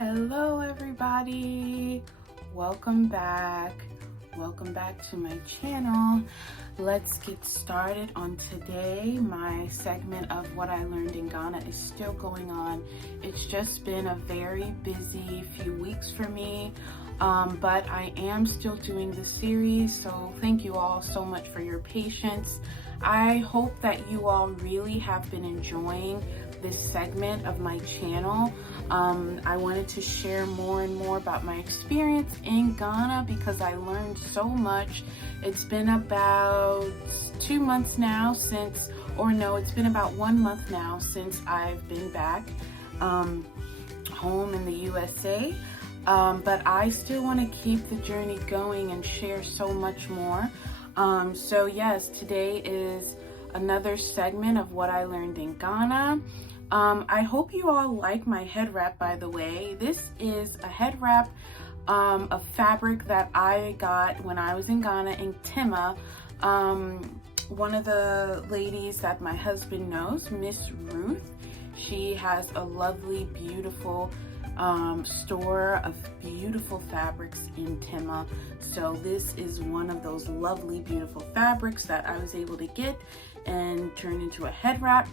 Hello everybody, welcome back to my channel. Let's get started on today. My segment of what I learned in Ghana is still going on. It's just been a very busy few weeks for me, but I am still doing the series, so thank you all so much for your patience. I hope that you all really have been enjoying this segment of my channel. I wanted to share more and more about my experience in Ghana because I learned so much. It's been about 2 months now since, or no, it's been about 1 month now since I've been back home in the USA. But I still want to keep the journey going and share so much more. So yes, today is another segment of what I learned in Ghana. I hope you all like my head wrap, by the way. This is a head wrap of fabric that I got when I was in Ghana in Tema. One of the ladies that my husband knows, Miss Ruth, she has a lovely, beautiful store of beautiful fabrics in Tema. So this is one of those lovely, beautiful fabrics that I was able to get and turn into a head wrap.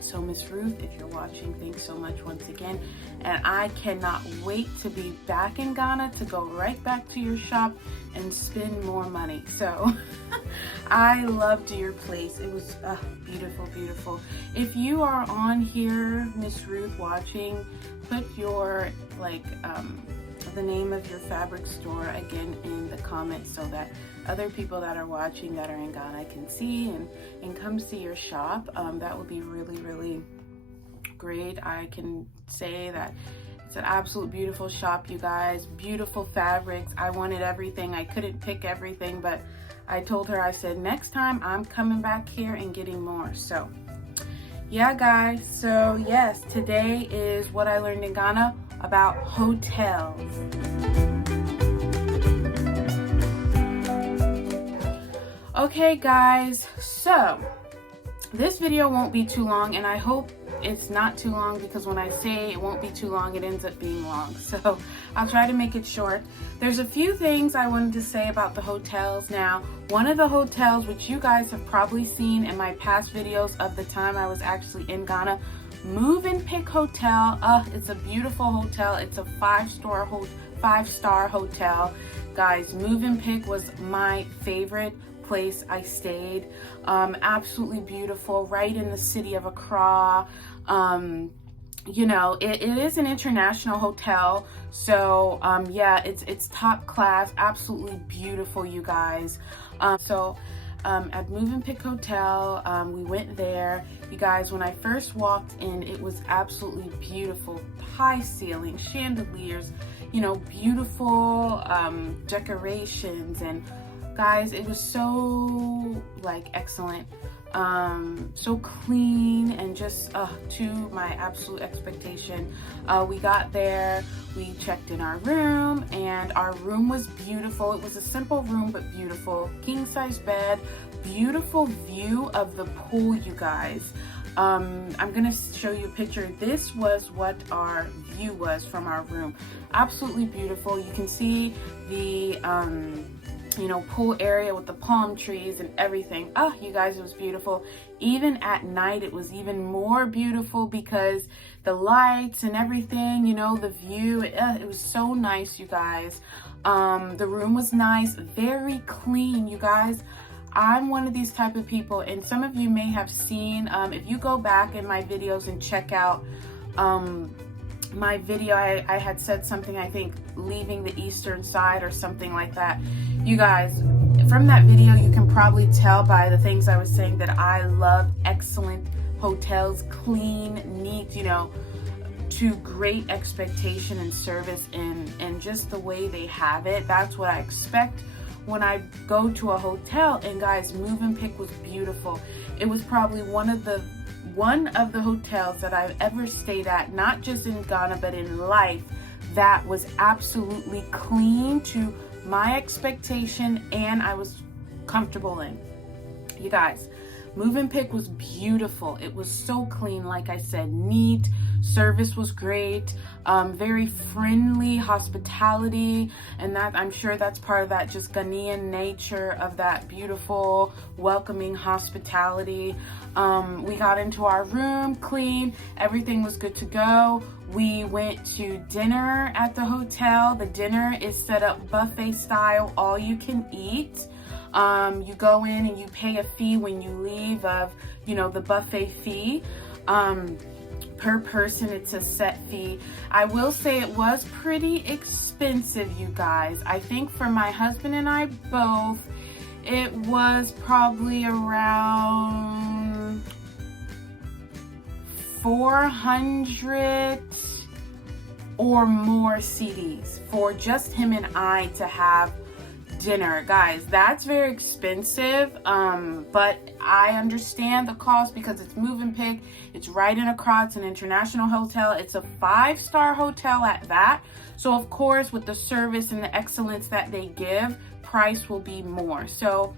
So Miss Ruth, if you're watching, thanks so much once again. And I cannot wait to be back in Ghana to go right back to your shop and spend more money. So I loved your place. It was beautiful, beautiful. If you are on here, Miss Ruth, watching, put your the name of your fabric store again in the comments so that other people that are watching that are in Ghana can see and come see your shop. That would be really, really great. I can say that it's an absolute beautiful shop, you guys. Beautiful fabrics. I wanted everything. I couldn't pick everything, but I told her, I said, next time I'm coming back here and getting more. So yeah, guys. So yes, today is what I learned in Ghana about hotels. Okay guys, so this video won't be too long, and I hope it's not too long, because when I say it won't be too long, it ends up being long. So I'll try to make it short. There's a few things I wanted to say about the hotels. Now, one of the hotels, which you guys have probably seen in my past videos of the time I was actually in Ghana, Move and Pick Hotel. It's a beautiful hotel. It's a five-star hotel. Guys, Move and Pick was my favorite place I stayed. Absolutely beautiful, right in the city of Accra. You know, it is an international hotel, so yeah, it's top class, absolutely beautiful, you guys. At Move and Pick Hotel, we went there. You guys, when I first walked in, it was absolutely beautiful. High ceiling, chandeliers, you know, beautiful decorations, and guys, it was so excellent, so clean, and just to my absolute expectation. We got there, we checked in our room, and our room was beautiful. It was a simple room, but beautiful. King size bed, beautiful view of the pool, you guys. I'm gonna show you a picture. This was what our view was from our room. Absolutely beautiful. You can see the you know, pool area with the palm trees and everything. You guys, it was beautiful. Even at night, it was even more beautiful because the lights and everything, you know, the view, it was so nice, you guys. The room was nice, very clean, you guys. I'm one of these type of people, and some of you may have seen, if you go back in my videos and check out my video, I had said something, I think, leaving the eastern side or something like that. You guys, from that video, you can probably tell by the things I was saying that I love excellent hotels, clean, neat, you know, to great expectation and service, and just the way they have it. That's what I expect when I go to a hotel. And guys, Move and Pick was beautiful. It was probably one of the hotels that I've ever stayed at, not just in Ghana, but in life, that was absolutely clean to my expectation, and I was comfortable in. You guys, Move and Pick was beautiful. It was so clean, like I said, neat, Service was great, very friendly hospitality, and that I'm sure that's part of that just Ghanaian nature of that beautiful, welcoming hospitality. We got into our room, clean, everything was good to go. We went to dinner at the hotel. The dinner is set up buffet style, all you can eat. You go in and you pay a fee when you leave of, the buffet fee. Per person, it's a set fee. I will say it was pretty expensive, you guys. I think for my husband and I both, it was probably around 400 or more CDs for just him and I to have dinner. Guys, that's very expensive, but I understand the cost because it's Mövenpick. It's right in Accra. It's an international hotel. It's a 5-star hotel at that. So of course, with the service and the excellence that they give, price will be more. So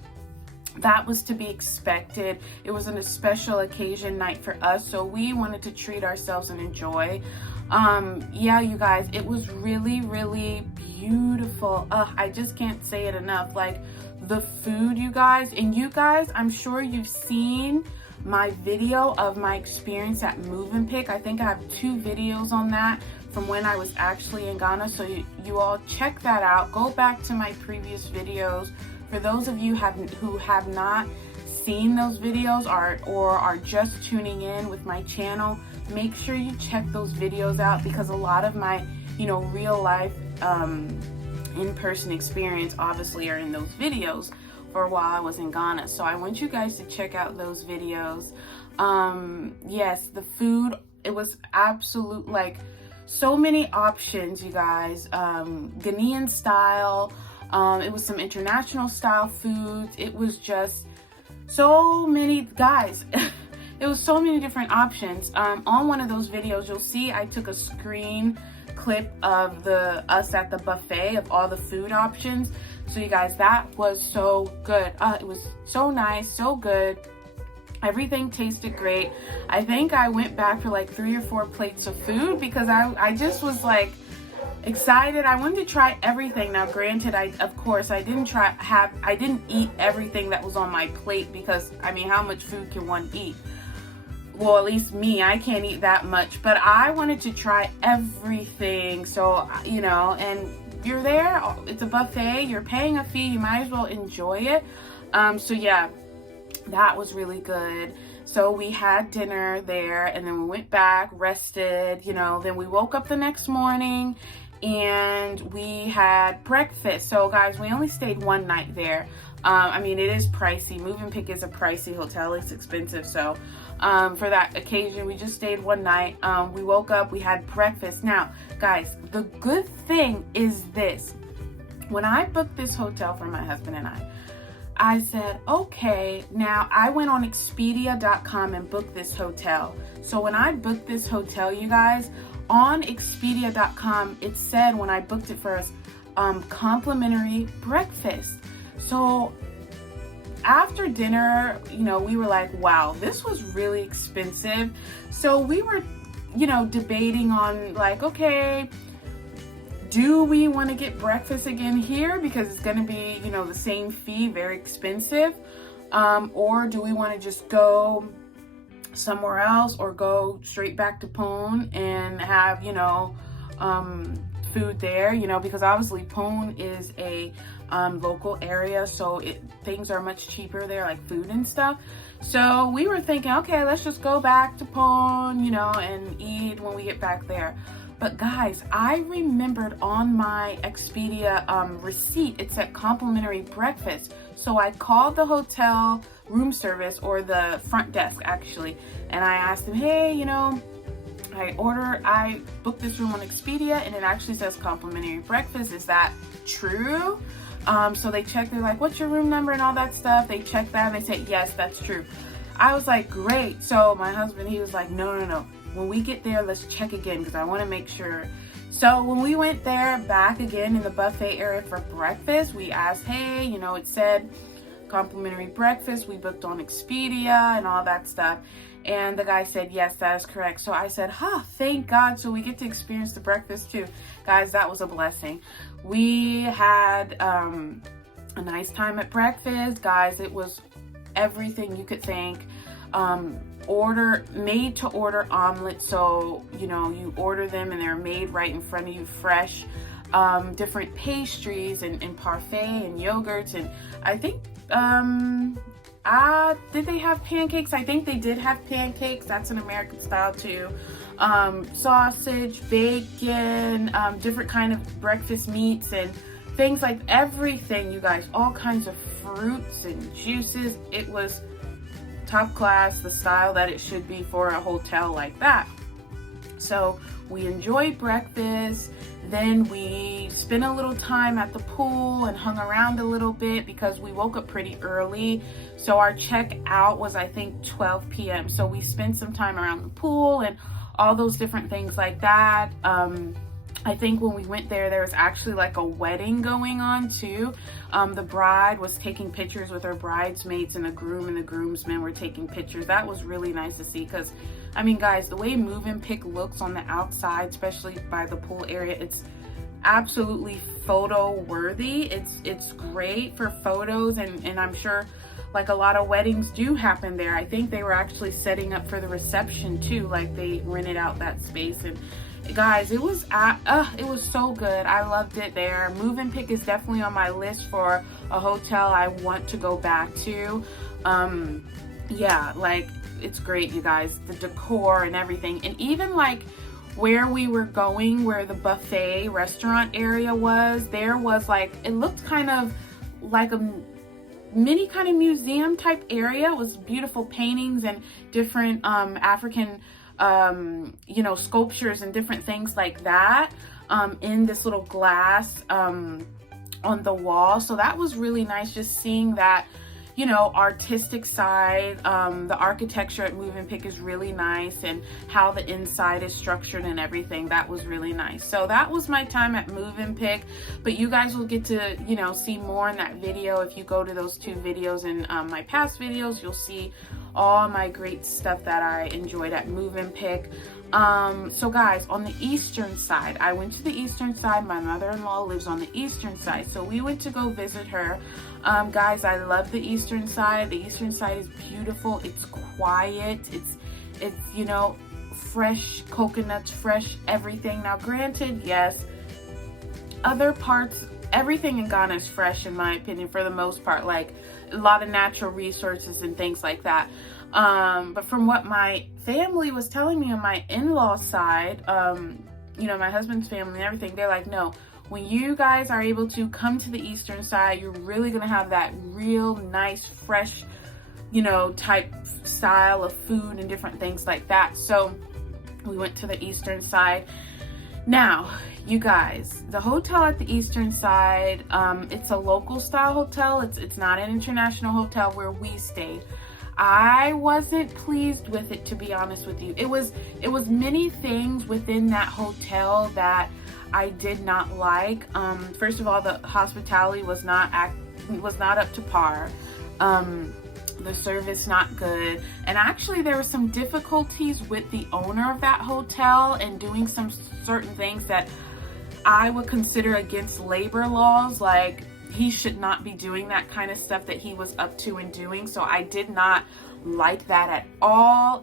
that was to be expected. It was a special occasion night for us, so we wanted to treat ourselves and enjoy. Yeah, you guys, it was really, really beautiful. I just can't say it enough. Like the food, you guys, and you guys, I'm sure you've seen my video of my experience at Mövenpick. I think I have 2 videos on that from when I was actually in Ghana. So you all check that out. Go back to my previous videos. For those of you who have not seen those videos or are just tuning in with my channel, make sure you check those videos out because a lot of my, real life in-person experience obviously are in those videos for a while I was in Ghana. So I want you guys to check out those videos. Yes, the food, it was absolute, like so many options, you guys. Ghanaian style, it was some international style foods. It was just so many, guys. It was so many different options. On one of those videos, you'll see I took a screen clip of us at the buffet of all the food options. So you guys, that was so good. It was so nice, so good. Everything tasted great. I think I went back for like 3 or 4 plates of food because I just was like excited. I wanted to try everything. Now granted, I didn't eat everything that was on my plate because I mean, how much food can one eat? Well, at least me, I can't eat that much, but I wanted to try everything. So, and you're there, it's a buffet, you're paying a fee, you might as well enjoy it. So yeah, that was really good. So we had dinner there and then we went back, rested, then we woke up the next morning and we had breakfast. So guys, we only stayed 1 night there. I mean, it is pricey. Mövenpick is a pricey hotel. It's expensive. So for that occasion, we just stayed 1 night. We woke up, we had breakfast. Now, guys, the good thing is this. When I booked this hotel for my husband and I said, okay, now I went on Expedia.com and booked this hotel. So when I booked this hotel, you guys, on Expedia.com, it said when I booked it for us, complimentary breakfast. So after dinner, we were like, wow, this was really expensive. So we were, debating on like, okay, do we want to get breakfast again here because it's going to be, the same fee, very expensive, or do we want to just go somewhere else or go straight back to Pone and have, food there, because obviously Pone is a local area, so things are much cheaper there, like food and stuff. So we were thinking, okay, let's just go back to Pone, and eat when we get back there. But guys, I remembered on my Expedia receipt, it said complimentary breakfast. So I called the hotel room service, or the front desk actually, and I asked them, hey, I booked this room on Expedia and it actually says complimentary breakfast. Is that true? So they checked, they're like, what's your room number and all that stuff. They checked that and they said, yes, that's true. I was like, great. So my husband, he was like, no. When we get there, let's check again because I want to make sure. So when we went there back again in the buffet area for breakfast, we asked, hey, it said complimentary breakfast. We booked on Expedia and all that stuff. And the guy said, yes, that is correct. So I said, thank God. So we get to experience the breakfast too. Guys, that was a blessing. We had a nice time at breakfast. Guys, it was everything you could think. Made to order omelets. So, you know, you order them and they're made right in front of you, fresh. Different pastries and parfait and yogurts. And I think, did they have pancakes? I think they did have pancakes. That's an American style too. Sausage, bacon, different kind of breakfast meats and things like everything, you guys. All kinds of fruits and juices. It was top class, the style that it should be for a hotel like that. So we enjoyed breakfast. Then we spent a little time at the pool and hung around a little bit because we woke up pretty early. So our check out was, I think, 12 p.m. So we spent some time around the pool and all those different things like that. I think when we went there was actually like a wedding going on too. The bride was taking pictures with her bridesmaids and the groom and the groomsmen were taking pictures. That was really nice to see because, I mean, guys, the way Move-In-Pick looks on the outside, especially by the pool area, it's absolutely photo worthy. It's great for photos and I'm sure like a lot of weddings do happen there. I think they were actually setting up for the reception too, like they rented out that space. And guys, it was so good. I loved it there. Move-In-Pick is definitely on my list for a hotel I want to go back to. Yeah, like it's great, you guys. The decor and everything, and even like where we were going, where the buffet restaurant area was, there was like, it looked kind of like a mini kind of museum type area. It was beautiful paintings and different African you know, sculptures and different things like that in this little glass on the wall. So that was really nice, just seeing that, you know, artistic side. The architecture at Move-In-Pick is really nice, and how the inside is structured and everything, that was really nice. So that was my time at Move-In-Pick, but you guys will get to, you know, see more in that video. If you go to those 2 videos in my past videos, you'll see all my great stuff that I enjoyed at Move-In-Pick. So guys, on the eastern side, I went to the eastern side. My mother-in-law lives on the eastern side, so we went to go visit her. Guys, I love the eastern side. The eastern side is beautiful. It's quiet. It's you know, fresh coconuts, fresh everything. Now granted, yes, other parts, everything in Ghana is fresh in my opinion for the most part, like a lot of natural resources and things like that. But from what my family was telling me on my in-law side, you know, my husband's family and everything, they're like, no, when you guys are able to come to the eastern side, you're really gonna have that real nice, fresh, you know, type style of food and different things like that. So we went to the eastern side. Now, you guys, the hotel at the eastern side, it's a local style hotel. It's not an international hotel where we stayed. I wasn't pleased with it, to be honest with you. It was many things within that hotel that I did not like. First of all, the hospitality was not up to par. The service not good, and actually there were some difficulties with the owner of that hotel and doing some certain things that I would consider against labor laws. Like, he should not be doing that kind of stuff that he was up to and doing. So I did not like that at all.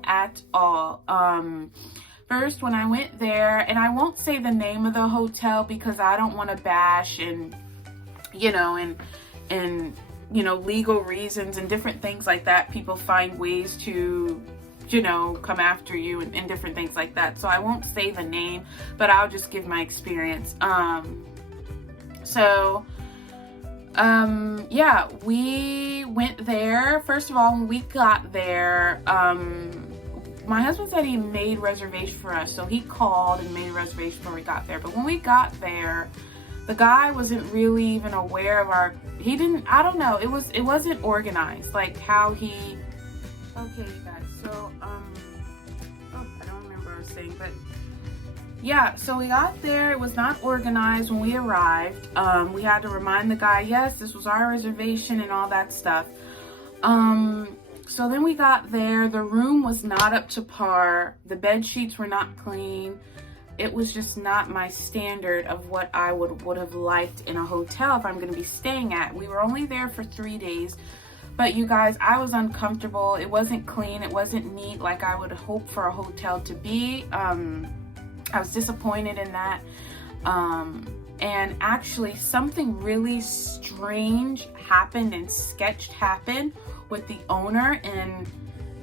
First, when I went there, and I won't say the name of the hotel because I don't want to bash and, you know, and you know, legal reasons and different things like that. People find ways to, you know, come after you and different things like that. So I won't say the name, but I'll just give my experience. Yeah, we went there. First of all, when we got there, my husband said he made reservation for us. So he called and made a reservation when we got there. But when we got there, the guy wasn't really even aware of I don't know, it wasn't organized, like how he, okay, you guys, so, I don't remember what I was saying, but yeah, so we got there, it was not organized when we arrived. We had to remind the guy, yes, this was our reservation and all that stuff. So then we got there. The room was not up to par. The bed sheets were not clean. It was just not my standard of what I would have liked in a hotel if I'm going to be staying at. We were only there for 3 days, but you guys, I was uncomfortable. It wasn't clean. It wasn't neat like I would hope for a hotel to be. I was disappointed in that. And actually something really strange happened and sketched happened with the owner and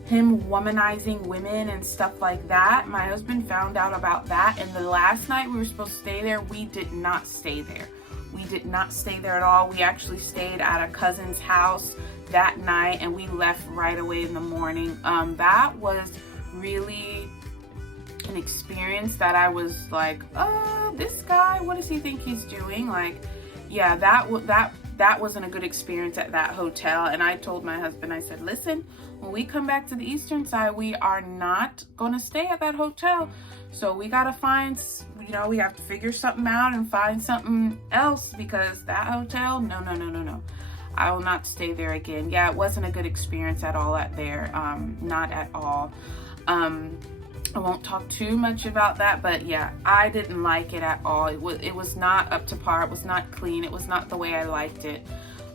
him womanizing women and stuff like that. My husband found out about that, and the last night we were supposed to stay there, we did not stay there. We did not stay there at all. We actually stayed at a cousin's house that night, and we left right away in the morning. That was really an experience that I was like, oh, this guy, what does he think he's doing? Like, yeah, that wasn't a good experience at that hotel. And I told my husband, I said, listen, when we come back to the eastern side, we are not going to stay at that hotel. So we got to find, we have to figure something out and find something else, because that hotel, no. I will not stay there again. Yeah, it wasn't a good experience at all at there. Not at all. I won't talk too much about that, but yeah, I didn't like it at all. It was not up to par. It was not clean. It was not the way I liked it.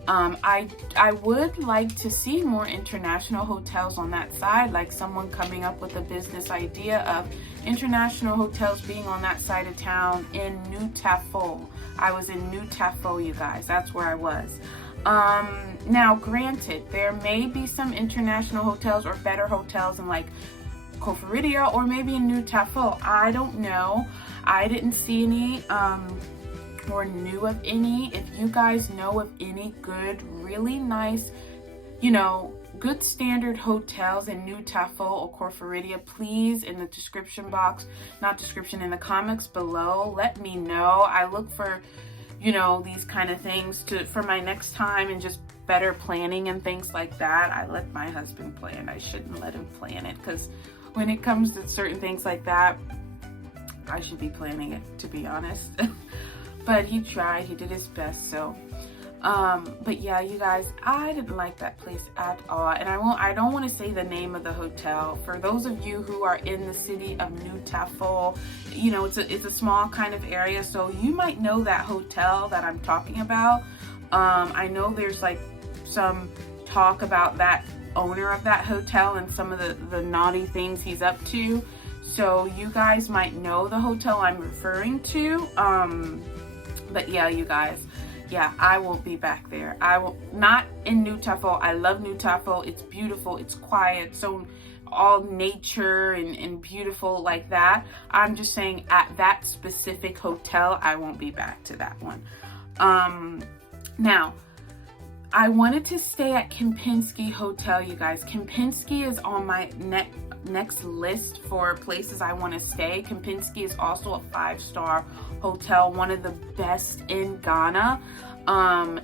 I would like to see more international hotels on that side, like someone coming up with a business idea of international hotels being on that side of town in New Tafo. I was in New Tafo, you guys. That's where I was. Now, granted, there may be some international hotels or better hotels in like Koforidua or maybe in New Tafo. I don't know. I didn't see any or knew of any. If you guys know of any good, really nice, good standard hotels in New Tafo or Koforidua, please, in the description box, in the comments below, let me know. I look for, these kind of things for my next time, and just better planning and things like that. I let my husband plan. I shouldn't let him plan it, because when it comes to certain things like that, I should be planning it, to be honest. But he tried, he did his best. So but yeah, you guys, I didn't like that place at all. And I don't want to say the name of the hotel. For those of you who are in the city of New Tafo, it's a small kind of area, so you might know that hotel that I'm talking about. I know there's like some talk about that owner of that hotel and some of the naughty things he's up to. So you guys might know the hotel I'm referring to. But yeah, you guys, yeah, I won't be back there. I will not in New Tafo. I love New Tafo. It's beautiful. It's quiet. So all nature and beautiful like that. I'm just saying at that specific hotel, I won't be back to that one. Now, I wanted to stay at Kempinski Hotel, you guys. Kempinski is on my next list for places I want to stay. Kempinski is also a 5-star hotel, one of the best in Ghana.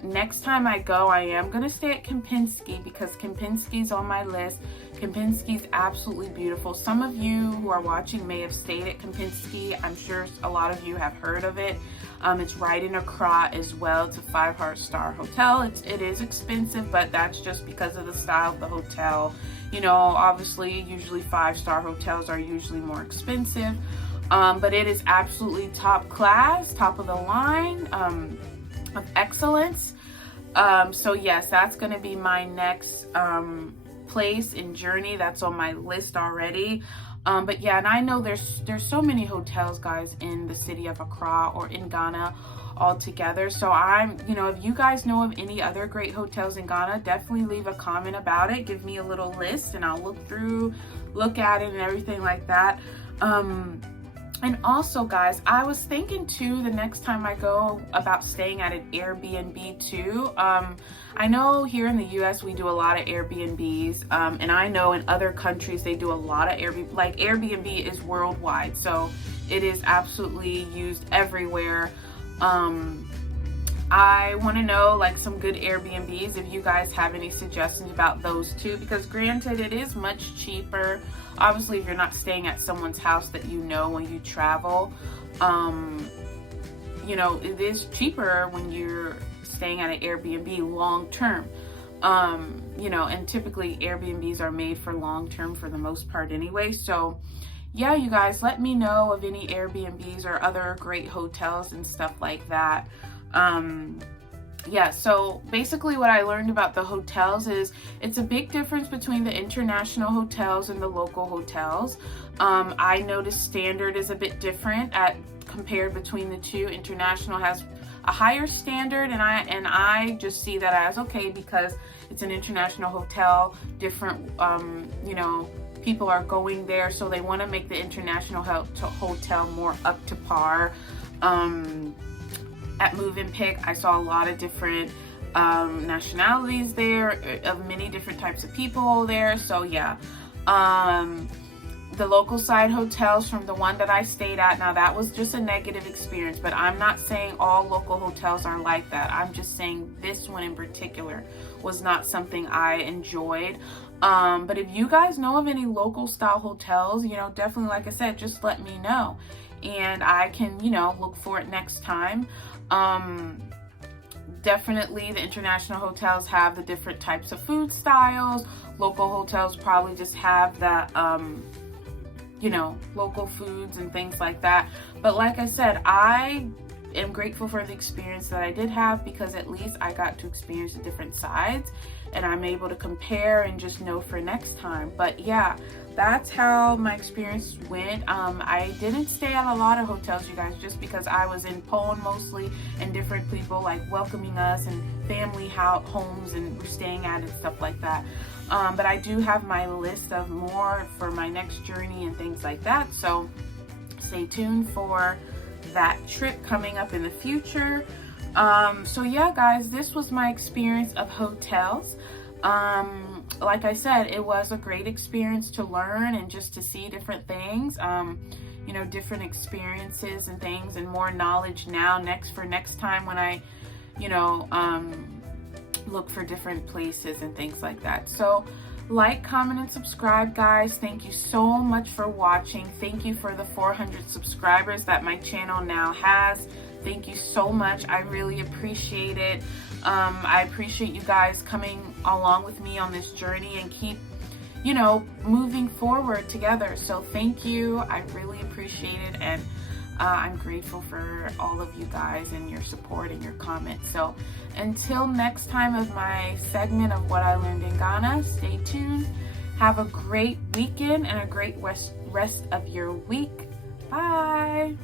Next time I go, I am going to stay at Kempinski, because Kempinski's on my list. Kempinski's absolutely beautiful. Some of you who are watching may have stayed at Kempinski. I'm sure a lot of you have heard of it. It's right in Accra as well. It's a 5-star hotel. It is expensive, but that's just because of the style of the hotel. Obviously, usually 5-star hotels are usually more expensive. But it is absolutely top class, top of the line, of excellence. So yes, that's going to be my next place and journey that's on my list already. But yeah, and I know there's so many hotels, guys, in the city of Accra or in Ghana altogether. So if you guys know of any other great hotels in Ghana, definitely leave a comment about it. Give me a little list and I'll look at it and everything like that. And also, guys, I was thinking too, the next time I go, about staying at an Airbnb too. I know here in the US we do a lot of Airbnbs, and I know in other countries they do a lot of Airbnb. Like, Airbnb is worldwide, so it is absolutely used everywhere. I want to know like some good Airbnbs, if you guys have any suggestions about those too, because granted, it is much cheaper. Obviously, if you're not staying at someone's house that you know when you travel, it is cheaper when you're staying at an Airbnb long term. You know, and typically Airbnbs are made for long-term for the most part anyway. So yeah, you guys, let me know of any Airbnbs or other great hotels and stuff like that. Yeah, so basically what I learned about the hotels is it's a big difference between the international hotels and the local hotels. I noticed standard is a bit different compared between the two. International has a higher standard, and I just see that as okay because it's an international hotel. Different, you know, people are going there, so they want to make the international hotel more up to par. At Move and Pick, I saw a lot of different nationalities there, of many different types of people there. So yeah, the local side hotels from the one that I stayed at, now that was just a negative experience, but I'm not saying all local hotels are like that. I'm just saying this one in particular was not something I enjoyed. But if you guys know of any local style hotels, you know, definitely, like I said, just let me know and I can, you know, look for it next time. Definitely the international hotels have the different types of food styles. Local hotels probably just have the you know, local foods and things like that. But like I said, I am grateful for the experience that I did have, because at least I got to experience the different sides and I'm able to compare and just know for next time. But yeah, that's how my experience went. I didn't stay at a lot of hotels, you guys, just because I was in Poland mostly, and different people like welcoming us and family homes and we're staying at and stuff like that. But I do have my list of more for my next journey and things like that. So stay tuned for that trip coming up in the future. So yeah, guys, this was my experience of hotels. Like I said, it was a great experience to learn and just to see different things, you know, different experiences and things, and more knowledge now for next time when I, you know, look for different places and things like that. So like, comment, and subscribe, guys. Thank you so much for watching. Thank you for the 400 subscribers that my channel now has. Thank you so much. I really appreciate it. I appreciate you guys coming along with me on this journey and keep, you know, moving forward together. So thank you. I really appreciate it, and I'm grateful for all of you guys and your support and your comments. So until next time of my segment of what I learned in Ghana, stay tuned. Have a great weekend and a great rest of your week. Bye.